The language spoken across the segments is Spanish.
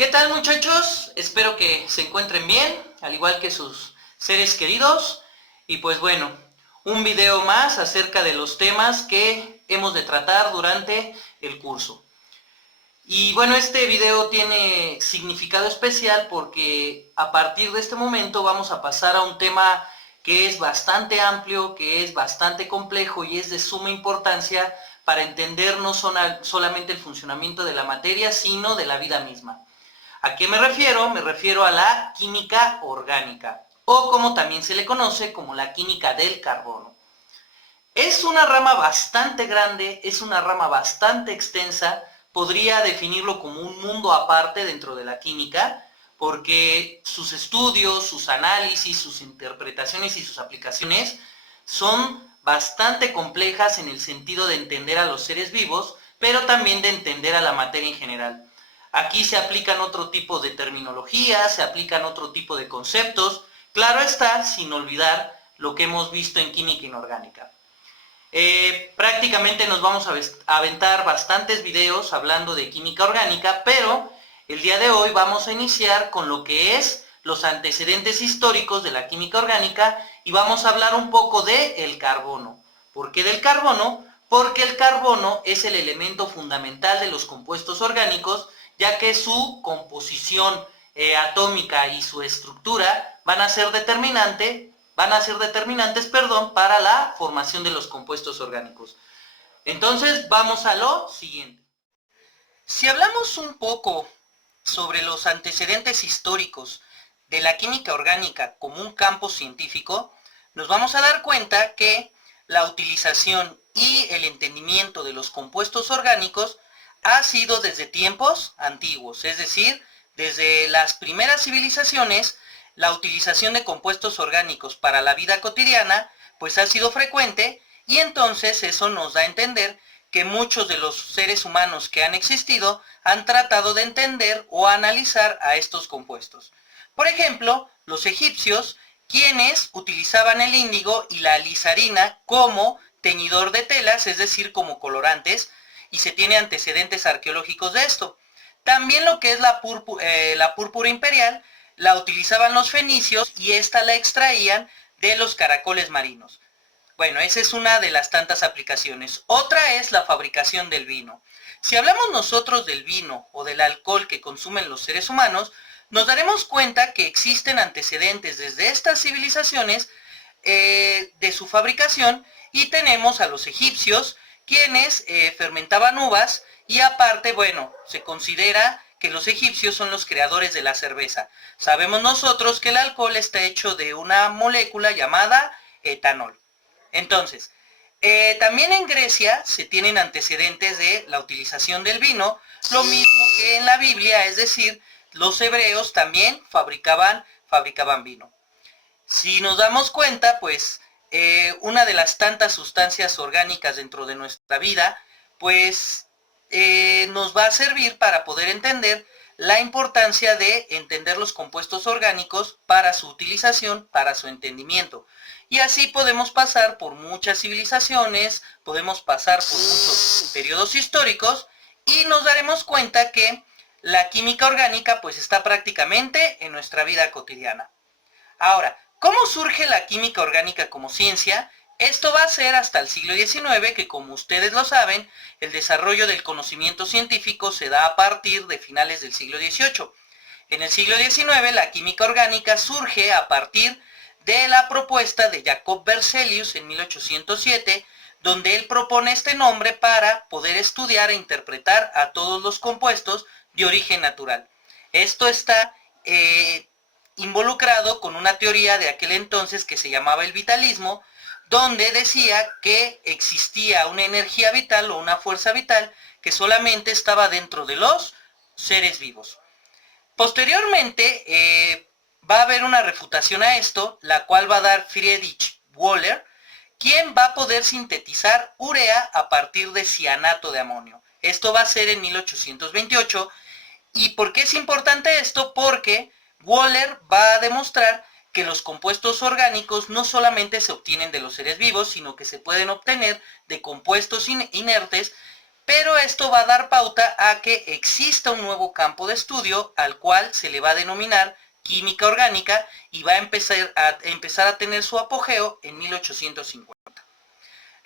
¿Qué tal, muchachos? Espero que se encuentren bien, al igual que sus seres queridos. Y pues bueno, un video más acerca de los temas que hemos de tratar durante el curso. Y bueno, este video tiene significado especial porque a partir de este momento vamos a pasar a un tema que es bastante amplio, que es bastante complejo y es de suma importancia para entender no solamente el funcionamiento de la materia, sino de la vida misma. ¿A qué me refiero? Me refiero a la química orgánica, o como también se le conoce como la química del carbono. Es una rama bastante grande, es una rama bastante extensa, podría definirlo como un mundo aparte dentro de la química, porque sus estudios, sus análisis, sus interpretaciones y sus aplicaciones son bastante complejas en el sentido de entender a los seres vivos, pero también de entender a la materia en general. Aquí se aplican otro tipo de terminología, se aplican otro tipo de conceptos, claro está, sin olvidar lo que hemos visto en química inorgánica. Prácticamente nos vamos a aventar bastantes videos hablando de química orgánica, pero el día de hoy vamos a iniciar con lo que es los antecedentes históricos de la química orgánica y vamos a hablar un poco del carbono. ¿Por qué del carbono? Porque el carbono es el elemento fundamental de los compuestos orgánicos, ya que su composición atómica y su estructura van a ser determinantes para la formación de los compuestos orgánicos. Entonces vamos a lo siguiente. Si hablamos un poco sobre los antecedentes históricos de la química orgánica como un campo científico, nos vamos a dar cuenta que la utilización y el entendimiento de los compuestos orgánicos ha sido desde tiempos antiguos, es decir, desde las primeras civilizaciones. La utilización de compuestos orgánicos para la vida cotidiana pues ha sido frecuente, y entonces eso nos da a entender que muchos de los seres humanos que han existido han tratado de entender o analizar a estos compuestos. Por ejemplo, los egipcios, quienes utilizaban el índigo y la alizarina como teñidor de telas, es decir, como colorantes, y se tiene antecedentes arqueológicos de esto. También lo que es la púrpura imperial la utilizaban los fenicios y esta la extraían de los caracoles marinos. Bueno, esa es una de las tantas aplicaciones. Otra es la fabricación del vino. Si hablamos nosotros del vino o del alcohol que consumen los seres humanos, nos daremos cuenta que existen antecedentes desde estas civilizaciones de su fabricación, y tenemos a los egipcios, quienes fermentaban uvas, y aparte, bueno, se considera que los egipcios son los creadores de la cerveza. Sabemos nosotros que el alcohol está hecho de una molécula llamada etanol. Entonces, también en Grecia se tienen antecedentes de la utilización del vino, lo mismo que en la Biblia, es decir, los hebreos también fabricaban vino. Si nos damos cuenta, pues, una de las tantas sustancias orgánicas dentro de nuestra vida, pues, nos va a servir para poder entender la importancia de entender los compuestos orgánicos para su utilización, para su entendimiento. Y así podemos pasar por muchas civilizaciones, podemos pasar por muchos periodos históricos, y nos daremos cuenta que la química orgánica pues está prácticamente en nuestra vida cotidiana. Ahora, ¿cómo surge la química orgánica como ciencia? Esto va a ser hasta el siglo XIX, que como ustedes lo saben, el desarrollo del conocimiento científico se da a partir de finales del siglo XVIII. En el siglo XIX la química orgánica surge a partir de la propuesta de Jacob Berzelius en 1807, donde él propone este nombre para poder estudiar e interpretar a todos los compuestos de origen natural. Esto está involucrado con una teoría de aquel entonces que se llamaba el vitalismo, donde decía que existía una energía vital o una fuerza vital que solamente estaba dentro de los seres vivos. Posteriormente va a haber una refutación a esto, la cual va a dar Friedrich Wöhler, quien va a poder sintetizar urea a partir de cianato de amonio. Esto va a ser en 1828. ¿Y por qué es importante esto? Porque Wöhler va a demostrar que los compuestos orgánicos no solamente se obtienen de los seres vivos, sino que se pueden obtener de compuestos inertes, pero esto va a dar pauta a que exista un nuevo campo de estudio al cual se le va a denominar química orgánica y va a empezar a tener su apogeo en 1850.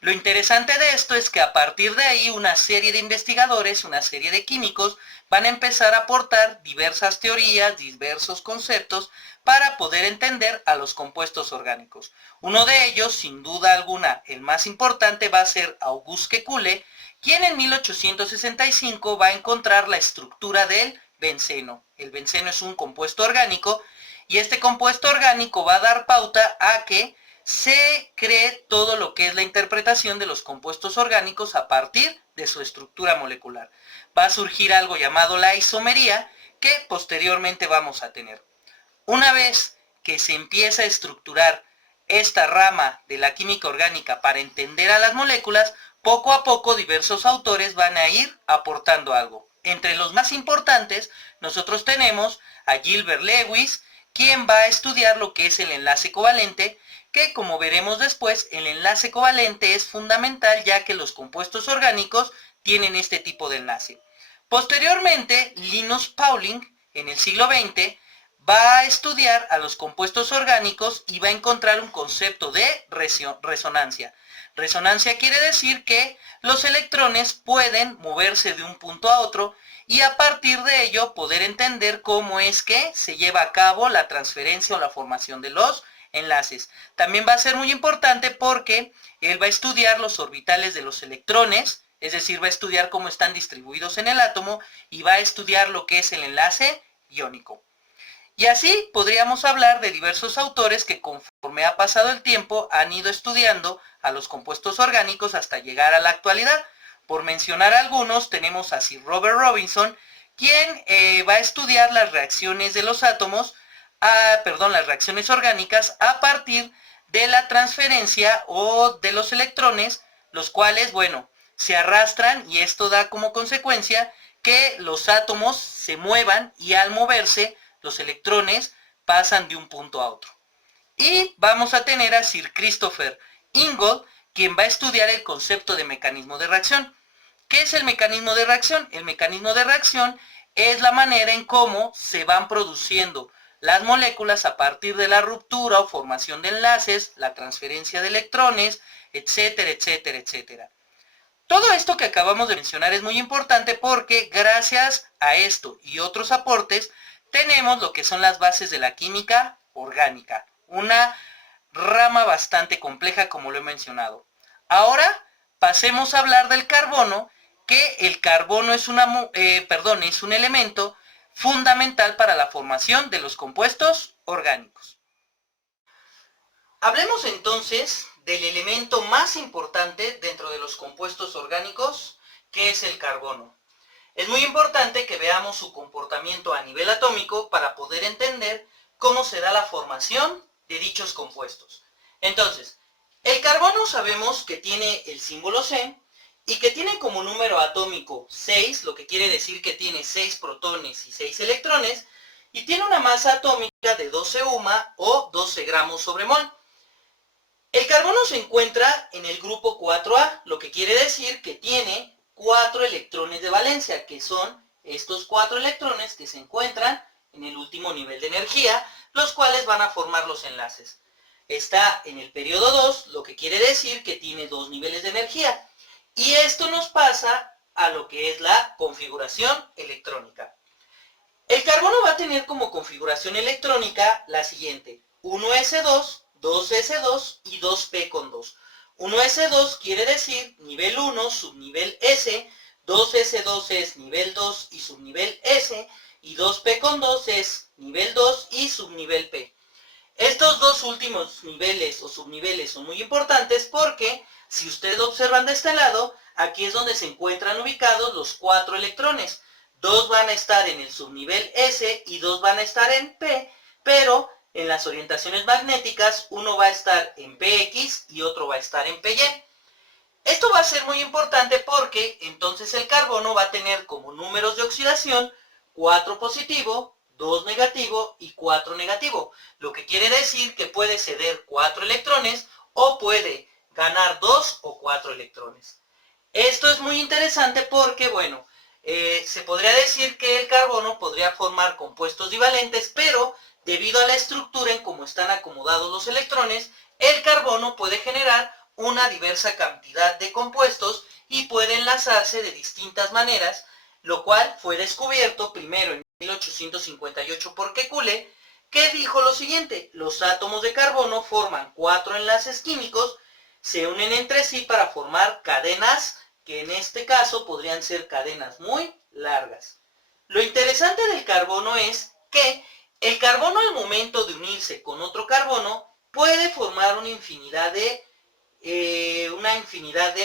Lo interesante de esto es que a partir de ahí una serie de investigadores, una serie de químicos van a empezar a aportar diversas teorías, diversos conceptos para poder entender a los compuestos orgánicos. Uno de ellos, sin duda alguna, el más importante, va a ser Auguste Kekulé, quien en 1865 va a encontrar la estructura del benceno. El benceno es un compuesto orgánico y este compuesto orgánico va a dar pauta a que se cree todo lo que es la interpretación de los compuestos orgánicos a partir de su estructura molecular. Va a surgir algo llamado la isomería que posteriormente vamos a tener. Una vez que se empieza a estructurar esta rama de la química orgánica para entender a las moléculas, poco a poco diversos autores van a ir aportando algo. Entre los más importantes nosotros tenemos a Gilbert Lewis, quien va a estudiar lo que es el enlace covalente, que como veremos después, el enlace covalente es fundamental ya que los compuestos orgánicos tienen este tipo de enlace. Posteriormente, Linus Pauling, en el siglo XX, va a estudiar a los compuestos orgánicos y va a encontrar un concepto de resonancia. Resonancia quiere decir que los electrones pueden moverse de un punto a otro y a partir de ello poder entender cómo es que se lleva a cabo la transferencia o la formación de los enlaces. También va a ser muy importante porque él va a estudiar los orbitales de los electrones, es decir, va a estudiar cómo están distribuidos en el átomo y va a estudiar lo que es el enlace iónico. Y así podríamos hablar de diversos autores que conforme ha pasado el tiempo han ido estudiando a los compuestos orgánicos hasta llegar a la actualidad. Por mencionar algunos, tenemos a Sir Robert Robinson, quien va a estudiar las reacciones de los átomos, las reacciones orgánicas a partir de la transferencia o de los electrones, los cuales, bueno, se arrastran y esto da como consecuencia que los átomos se muevan y al moverse los electrones pasan de un punto a otro. Y vamos a tener a Sir Christopher Ingold, quien va a estudiar el concepto de mecanismo de reacción. ¿Qué es el mecanismo de reacción? El mecanismo de reacción es la manera en cómo se van produciendo las moléculas a partir de la ruptura o formación de enlaces, la transferencia de electrones, etcétera, etcétera, etcétera. Todo esto que acabamos de mencionar es muy importante porque gracias a esto y otros aportes tenemos lo que son las bases de la química orgánica, una rama bastante compleja como lo he mencionado. Ahora pasemos a hablar del carbono, que el carbono es un elemento fundamental para la formación de los compuestos orgánicos. Hablemos entonces del elemento más importante dentro de los compuestos orgánicos, que es el carbono. Es muy importante que veamos su comportamiento a nivel atómico para poder entender cómo se da la formación de dichos compuestos. Entonces, el carbono sabemos que tiene el símbolo C y que tiene como número atómico 6, lo que quiere decir que tiene 6 protones y 6 electrones, y tiene una masa atómica de 12 UMA o 12 gramos sobre mol. El carbono se encuentra en el grupo 4A, lo que quiere decir que tiene 4 electrones de valencia, que son estos 4 electrones que se encuentran en el último nivel de energía, los cuales van a formar los enlaces. Está en el periodo 2, lo que quiere decir que tiene 2 niveles de energía. Y esto nos pasa a lo que es la configuración electrónica. El carbono va a tener como configuración electrónica la siguiente: 1s2, 2s2 y 2p con 2. 1s2 quiere decir nivel 1, subnivel S, 2s2 es nivel 2 y subnivel S, y 2p con 2 es nivel 2 y subnivel P. Estos dos últimos niveles o subniveles son muy importantes porque, si ustedes observan de este lado, aquí es donde se encuentran ubicados los 4 electrones. 2 van a estar en el subnivel S y 2 van a estar en P, pero en las orientaciones magnéticas uno va a estar en PX y otro va a estar en PY. Esto va a ser muy importante porque entonces el carbono va a tener como números de oxidación 4 positivo, 2 negativo y 4 negativo, lo que quiere decir que puede ceder 4 electrones o puede ganar 2 o 4 electrones. Esto es muy interesante porque, bueno, se podría decir que el carbono podría formar compuestos divalentes, pero debido a la estructura en cómo están acomodados los electrones, el carbono puede generar una diversa cantidad de compuestos y puede enlazarse de distintas maneras, lo cual fue descubierto primero en 1858 por Kekulé, que dijo lo siguiente: los átomos de carbono forman 4 enlaces químicos, se unen entre sí para formar cadenas, que en este caso podrían ser cadenas muy largas. Lo interesante del carbono es que el carbono, al momento de unirse con otro carbono, puede formar una infinidad de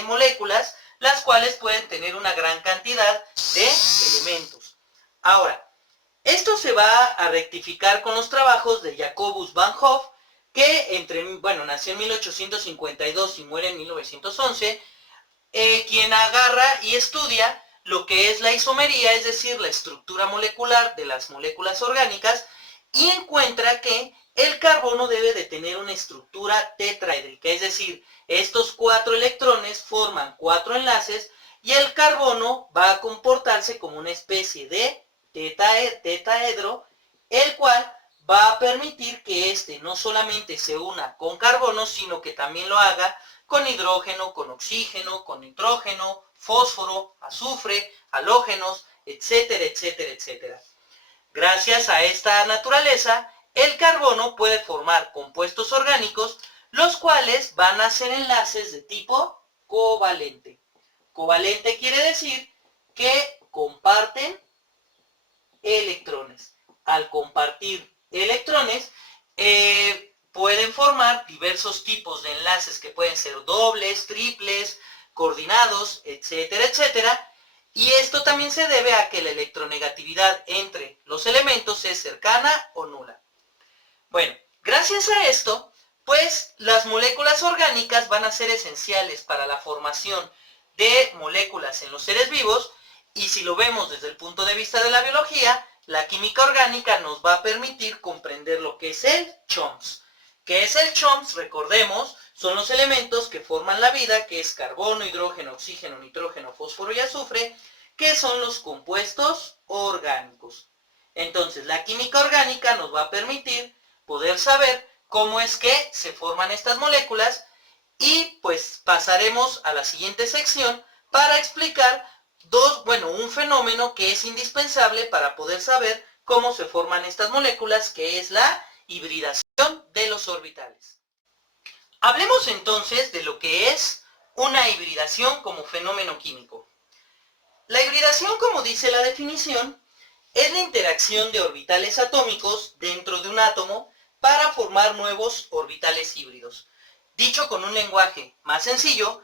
moléculas, las cuales pueden tener una gran cantidad de elementos. Ahora, esto se va a rectificar con los trabajos de Jacobus van Hoff, que nació en 1852 y muere en 1911, quien agarra y estudia lo que es la isomería, es decir, la estructura molecular de las moléculas orgánicas, y encuentra que el carbono debe de tener una estructura tetraédrica, es decir, estos 4 electrones forman 4 enlaces y el carbono va a comportarse como una especie de tetraedro, el cual va a permitir que este no solamente se una con carbono, sino que también lo haga con hidrógeno, con oxígeno, con nitrógeno, fósforo, azufre, halógenos, etcétera, etcétera, etcétera. Gracias a esta naturaleza, el carbono puede formar compuestos orgánicos, los cuales van a ser enlaces de tipo covalente. Covalente quiere decir que comparten electrones. Al compartir electrones, pueden formar diversos tipos de enlaces que pueden ser dobles, triples, coordinados, etcétera, etcétera. Y esto también se debe a que la electronegatividad entre los elementos es cercana o nula. Bueno, gracias a esto, pues las moléculas orgánicas van a ser esenciales para la formación de moléculas en los seres vivos, y si lo vemos desde el punto de vista de la biología, la química orgánica nos va a permitir comprender lo que es el CHOMS. ¿Qué es el CHOMS? Recordemos, son los elementos que forman la vida, que es carbono, hidrógeno, oxígeno, nitrógeno, fósforo y azufre, que son los compuestos orgánicos. Entonces, la química orgánica nos va a permitir poder saber cómo es que se forman estas moléculas, y pues pasaremos a la siguiente sección para explicar un fenómeno que es indispensable para poder saber cómo se forman estas moléculas, que es la hibridación de los orbitales. Hablemos entonces de lo que es una hibridación como fenómeno químico. La hibridación, como dice la definición, es la interacción de orbitales atómicos dentro de un átomo para formar nuevos orbitales híbridos. Dicho con un lenguaje más sencillo,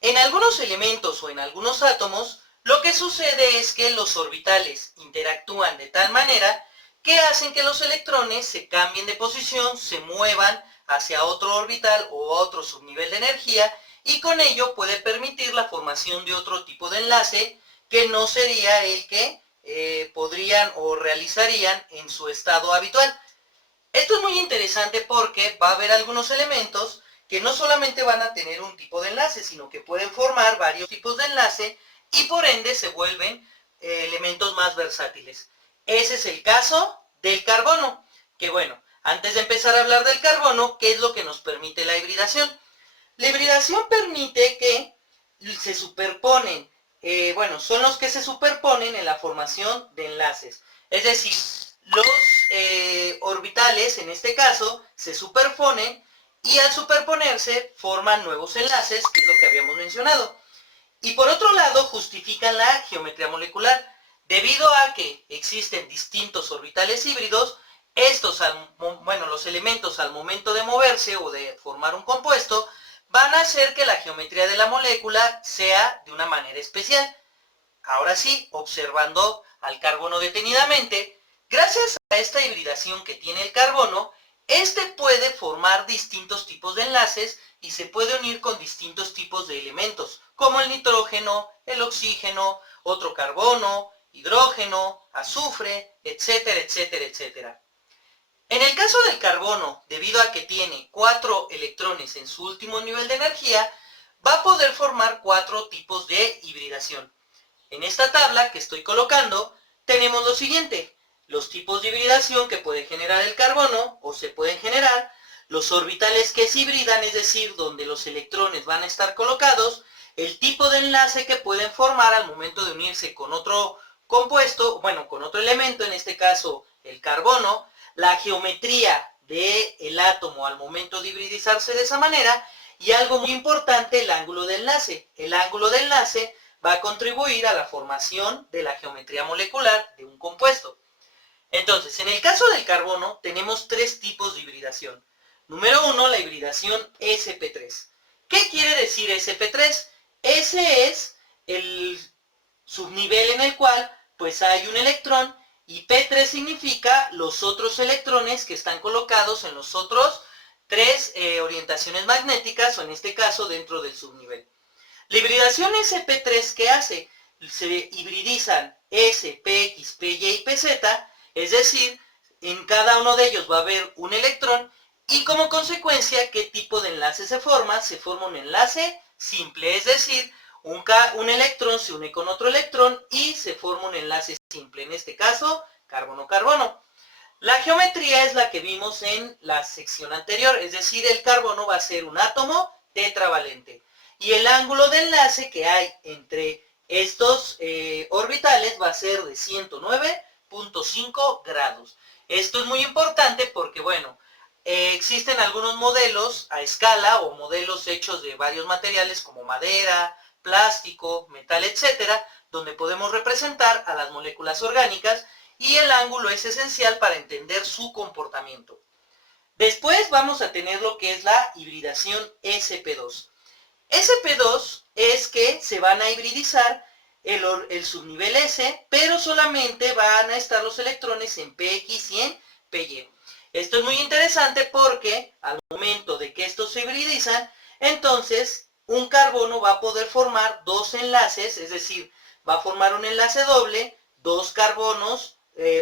en algunos elementos o en algunos átomos, lo que sucede es que los orbitales interactúan de tal manera que hacen que los electrones se cambien de posición, se muevan hacia otro orbital o a otro subnivel de energía, y con ello puede permitir la formación de otro tipo de enlace que no sería el que podrían o realizarían en su estado habitual. Esto es muy interesante porque va a haber algunos elementos que no solamente van a tener un tipo de enlace, sino que pueden formar varios tipos de enlace y por ende se vuelven elementos más versátiles. Ese es el caso del carbono, que bueno, antes de empezar a hablar del carbono, ¿qué es lo que nos permite la hibridación? La hibridación permite que se superponen, son los que se superponen en la formación de enlaces. Es decir, los orbitales, en este caso, se superponen y al superponerse forman nuevos enlaces, que es lo que habíamos mencionado. Y por otro lado, justifican la geometría molecular. Debido a que existen distintos orbitales híbridos, los elementos al momento de moverse o de formar un compuesto, van a hacer que la geometría de la molécula sea de una manera especial. Ahora sí, observando al carbono detenidamente, gracias a esta hibridación que tiene el carbono, este puede formar distintos tipos de enlaces y se puede unir con distintos tipos de elementos, como el nitrógeno, el oxígeno, otro carbono, hidrógeno, azufre, etcétera, etcétera, etcétera. En el caso del carbono, debido a que tiene 4 electrones en su último nivel de energía, va a poder formar 4 tipos de hibridación. En esta tabla que estoy colocando tenemos lo siguiente: los tipos de hibridación que puede generar el carbono o se pueden generar, los orbitales que se hibridan, es decir, donde los electrones van a estar colocados, el tipo de enlace que pueden formar al momento de unirse con otro compuesto, bueno, con otro elemento, en este caso el carbono, la geometría del átomo al momento de hibridizarse de esa manera, y algo muy importante, el ángulo de enlace. El ángulo de enlace va a contribuir a la formación de la geometría molecular de un compuesto. Entonces, en el caso del carbono tenemos 3 tipos de hibridación. Número 1, la hibridación sp3. ¿Qué quiere decir sp3? Ese es el subnivel en el cual pues hay un electrón, y P3 significa los otros electrones que están colocados en los otros 3 orientaciones magnéticas, o en este caso dentro del subnivel. La hibridación sp3, ¿qué hace? Se hibridizan S, Px, Py y Pz, es decir, en cada uno de ellos va a haber un electrón, y como consecuencia, ¿qué tipo de enlace se forma? Se forma un enlace simple, es decir, un electrón se une con otro electrón y se forma un enlace simple, en este caso, carbono-carbono. La geometría es la que vimos en la sección anterior, es decir, el carbono va a ser un átomo tetravalente. Y el ángulo de enlace que hay entre estos orbitales va a ser de 109.5 grados. Esto es muy importante porque, bueno, existen algunos modelos a escala o modelos hechos de varios materiales como madera, plástico, metal, etcétera, donde podemos representar a las moléculas orgánicas, y el ángulo es esencial para entender su comportamiento. Después vamos a tener lo que es la hibridación sp2. sp2 es que se van a hibridizar el subnivel S, pero solamente van a estar los electrones en Px y en Py. Esto es muy interesante porque al momento de que estos se hibridizan, entonces un carbono va a poder formar 2 enlaces, es decir, va a formar un enlace doble, 2 carbonos,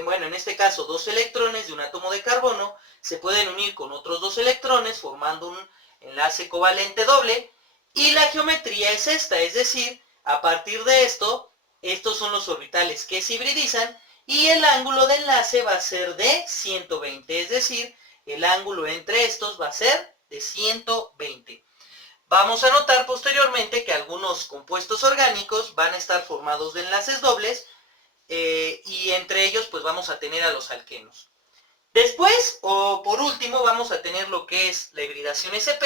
bueno, en este caso 2 electrones de un átomo de carbono, se pueden unir con otros 2 electrones formando un enlace covalente doble, y la geometría es esta, es decir, a partir de esto, estos son los orbitales que se hibridizan, y el ángulo de enlace va a ser de 120, es decir, el ángulo entre estos va a ser de 120. Vamos a notar posteriormente que algunos compuestos orgánicos van a estar formados de enlaces dobles, y entre ellos pues vamos a tener a los alquenos. Después, o por último, vamos a tener lo que es la hibridación sp,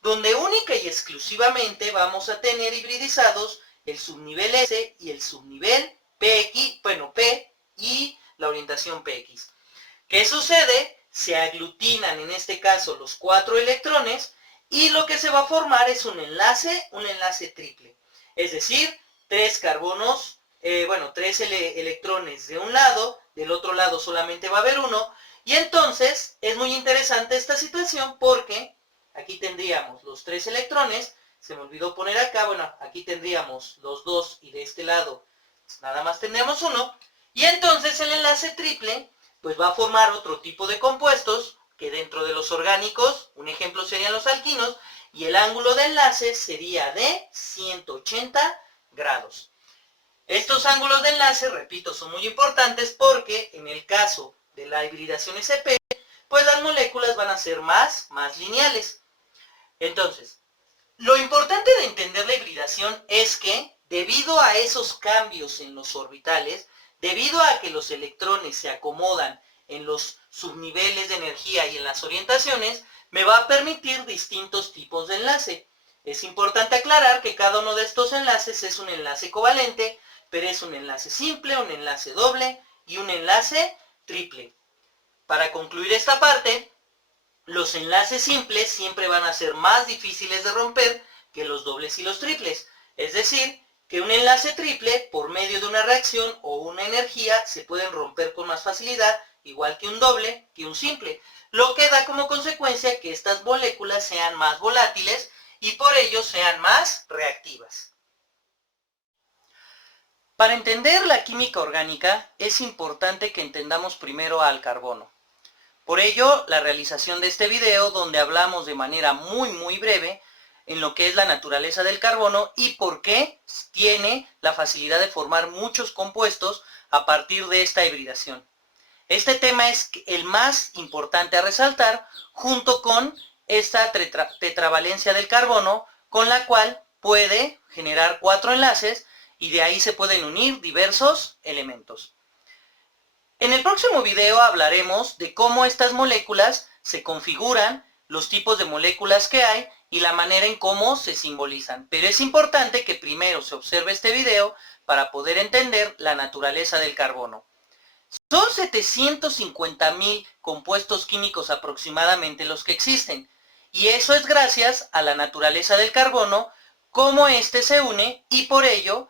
donde única y exclusivamente vamos a tener hibridizados el subnivel S y el subnivel Px, bueno, P y la orientación Px. ¿Qué sucede? Se aglutinan en este caso los 4 electrones, y lo que se va a formar es un enlace triple. Es decir, 3 carbonos, 3 electrones de un lado, del otro lado solamente va a haber uno, y entonces es muy interesante esta situación porque aquí tendríamos los 3 electrones, se me olvidó poner acá, bueno, aquí tendríamos los 2 y de este lado nada más tendríamos uno, y entonces el enlace triple pues va a formar otro tipo de compuestos que dentro de los orgánicos, un ejemplo serían los alquinos, y el ángulo de enlace sería de 180 grados. Estos ángulos de enlace, repito, son muy importantes porque en el caso de la hibridación sp, pues las moléculas van a ser más lineales. Entonces, lo importante de entender la hibridación es que, debido a esos cambios en los orbitales, debido a que los electrones se acomodan en los subniveles de energía y en las orientaciones, me va a permitir distintos tipos de enlace. Es importante aclarar que cada uno de estos enlaces es un enlace covalente, pero es un enlace simple, un enlace doble y un enlace triple. Para concluir esta parte, los enlaces simples siempre van a ser más difíciles de romper que los dobles y los triples. Es decir, que un enlace triple, por medio de una reacción o una energía, se pueden romper con más facilidad, igual que un doble, que un simple. Lo que da como consecuencia que estas moléculas sean más volátiles y por ello sean más reactivas. Para entender la química orgánica, es importante que entendamos primero al carbono. Por ello, la realización de este video, donde hablamos de manera muy breve en lo que es la naturaleza del carbono y por qué tiene la facilidad de formar muchos compuestos a partir de esta hibridación. Este tema es el más importante a resaltar junto con esta tetravalencia del carbono, con la cual puede generar 4 enlaces y de ahí se pueden unir diversos elementos. En el próximo video hablaremos de cómo estas moléculas se configuran, los tipos de moléculas que hay y la manera en cómo se simbolizan. Pero es importante que primero se observe este video para poder entender la naturaleza del carbono. Son 750,000 compuestos químicos aproximadamente los que existen. Y eso es gracias a la naturaleza del carbono, cómo éste se une y por ello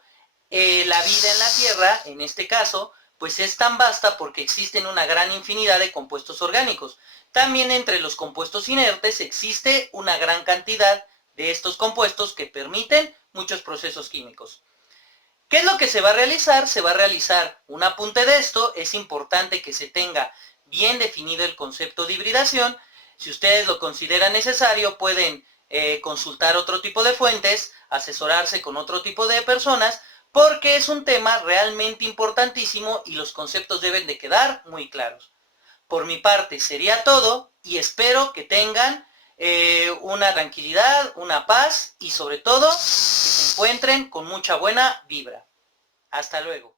la vida en la Tierra, en este caso, pues es tan vasta porque existen una gran infinidad de compuestos orgánicos. También entre los compuestos inertes existe una gran cantidad de estos compuestos que permiten muchos procesos químicos. ¿Qué es lo que se va a realizar? Se va a realizar un apunte de esto. Es importante que se tenga bien definido el concepto de hibridación. Si ustedes lo consideran necesario, pueden consultar otro tipo de fuentes, asesorarse con otro tipo de personas, porque es un tema realmente importantísimo y los conceptos deben de quedar muy claros. Por mi parte sería todo y espero que tengan una tranquilidad, una paz y sobre todo que se encuentren con mucha buena vibra. Hasta luego.